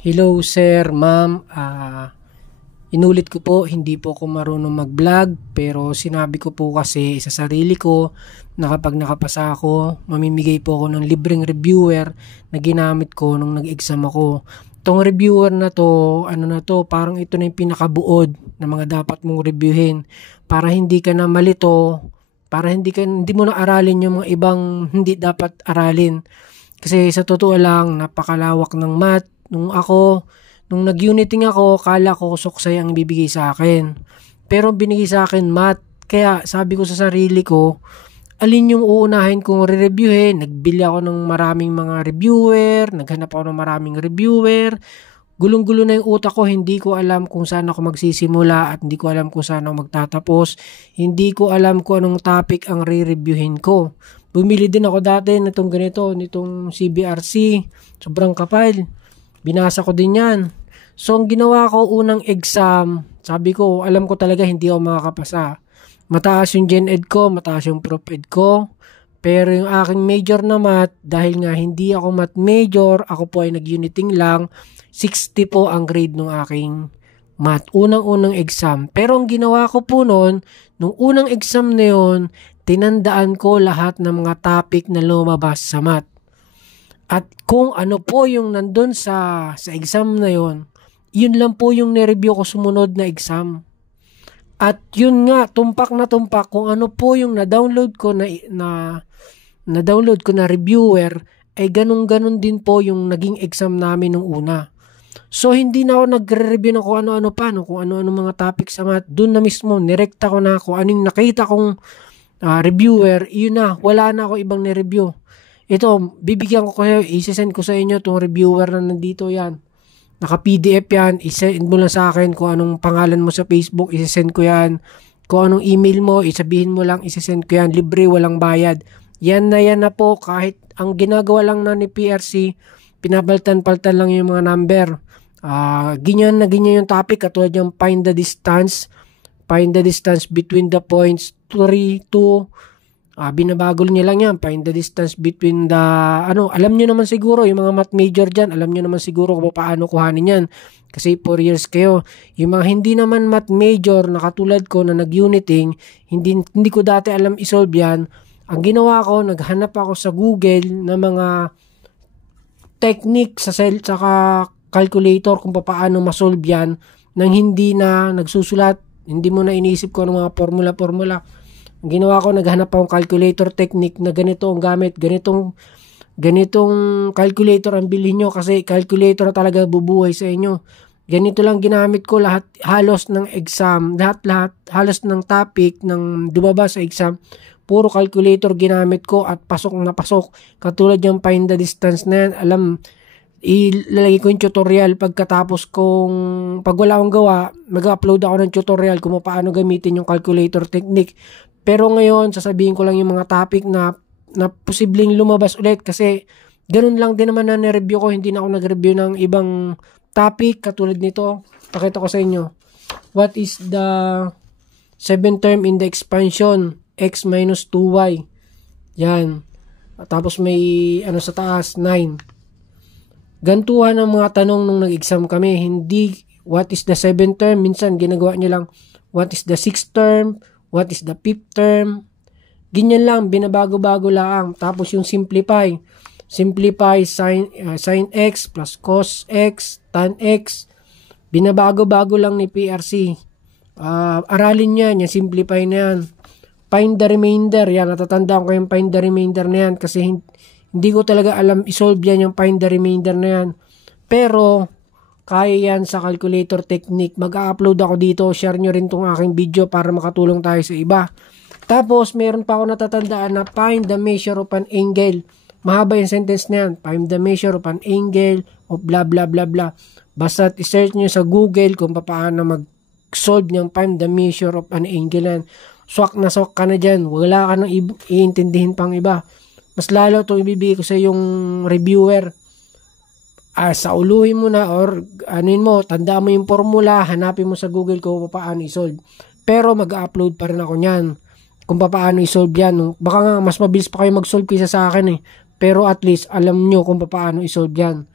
Hello sir, ma'am. Inulit ko po, hindi po ako marunong mag-vlog pero sinabi ko po kasi sa sarili ko na kapag nakapasa ako, mamimigay po ako ng libreng reviewer na ginamit ko nung nag-exam ako. Tong reviewer na to, parang ito na yung pinakabuod na mga dapat mong reviewin para hindi ka na malito, para hindi mo na aralin yung mga ibang hindi dapat aralin. Kasi sa totoo lang, napakalawak ng math. Nung nag-uniting ako, kala ko suksay ang ibibigay sa akin. Pero binigay sa akin math. Kaya sabi ko sa sarili ko, alin yung uunahin kong re-reviewin? Nagbili ako ng maraming mga reviewer, naghanap ako ng maraming reviewer. Gulong-gulo na yung utak ko, hindi ko alam kung saan ako magsisimula at hindi ko alam kung saan ako magtatapos. Hindi ko alam kung anong topic ang re-reviewin ko. Bumili din ako dati nitong CBRC. Sobrang kapal. Binasa ko din yan. So, ang ginawa ko unang exam, sabi ko, alam ko talaga hindi ako makakapasa. Mataas yung Gen Ed ko, mataas yung Prof Ed ko. Pero yung aking major na math, dahil nga hindi ako math major, ako po ay nag-uniting lang, 60 po ang grade ng aking math. Unang-unang exam. Pero ang ginawa ko po noon, nung unang exam na yun, tinandaan ko lahat ng mga topic na lumabas sa math. At kung ano po yung nandun sa exam na yon, yun lang po yung nireview ko sumunod na exam. At yun nga, tumpak na tumpak kung ano po yung na-download ko na reviewer, ay ganun-ganun din po yung naging exam namin nung una. So hindi na ako nagre-review ng kung ano-ano pa, no? Kung ano-ano mga topic sa math. Doon na mismo, nirekta ko na kung anong nakita kong reviewer, yun na, wala na ako ibang ni-review. Ito, bibigyan ko kayo, isesend ko sa inyo itong reviewer na nandito yan. Naka-PDF yan, isend mo lang sa akin kung anong pangalan mo sa Facebook, isesend ko yan. Kung anong email mo, isabihin mo lang, isesend ko yan. Libre, walang bayad. Yan na po, kahit ang ginagawa lang na ni PRC, pinapaltan-paltan lang yung mga number. Ganyan na ganyan yung topic, katulad yung find the distance between the points 3, 2, binabago niya lang yan, find the distance between the, alam nyo naman siguro, yung mga math major dyan, alam nyo naman siguro kung paano kuhanin yan. Kasi 4 years kayo. Yung mga hindi naman math major, na katulad ko na nag-uniting, hindi ko dati alam isolve yan. Ang ginawa ko, naghanap ako sa Google ng mga technique sa calculator kung paano masolve yan nang hindi na nagsusulat, hindi mo na inisip ko ng mga formula. Ang ginawa ko, naghanap akong calculator technique na ganito ang gamit, ganitong calculator ang bilhin nyo kasi calculator talaga bubuhay sa inyo. Ganito lang ginamit ko halos ng exam, halos ng topic ng dumabas sa exam, puro calculator ginamit ko at pasok na pasok. Katulad yung find the distance na yan, ilalagay ko yung tutorial pagkatapos pag wala akong gawa, mag-upload ako ng tutorial kung paano gamitin yung calculator technique. Pero ngayon, sasabihin ko lang yung mga topic na posibleng lumabas ulit kasi ganun lang din naman na nireview ko. Hindi na ako nag-review ng ibang topic katulad nito. Pakita ko sa inyo. What is the 7th term in the expansion? X minus 2y. Yan. Tapos may sa taas, 9. Gantuhan ang mga tanong nung nag-exam kami. Hindi what is the 7th term. Minsan ginagawa niya lang what is the 6th term. What is the 5th term? Ganyan lang, binabago-bago lang. Tapos yung simplify. Simplify sin x plus cos x, tan x. Binabago-bago lang ni PRC. Aralin yan, yung simplify na yan. Find the remainder. Yan, natatandaan ko yung find the remainder na yan kasi hindi ko talaga alam isolve yan yung find the remainder na yan. Pero kaya yan sa calculator technique. Mag-upload ako dito. Share nyo rin tong aking video para makatulong tayo sa iba. Tapos, meron pa ako natatandaan na find the measure of an angle. Mahaba yung sentence na yan. Find the measure of an angle of blah blah blah blah. Basta i-search nyo sa Google kung paano mag-solve niyang find the measure of an angle yan. Swak na swak ka na dyan. Wala ka nang iintindihin pang iba. Mas lalo itong ibibigay ko sa yung reviewer. Sauluhin mo na or tandaan mo yung formula, hanapin mo sa Google kung paano i-solve. Pero mag-upload pa rin ako niyan kung paano i-solve yan. Baka nga mas mabilis pa kayo mag-solve kaysa sa akin eh. Pero at least alam nyo kung paano i-solve yan.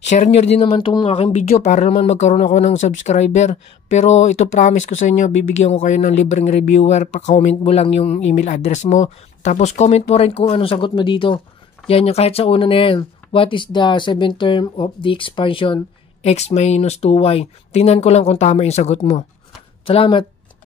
Share nyo din naman tong aking video para naman magkaroon ako ng subscriber. Pero ito promise ko sa inyo, bibigyan ko kayo ng libreng reviewer. Pa-comment mo lang yung email address mo. Tapos comment mo rin kung anong sagot mo dito. Yan yung kahit sa una na yan. What is the 7th term of the expansion x minus 2y? Tingnan ko lang kung tama yung sagot mo. Salamat.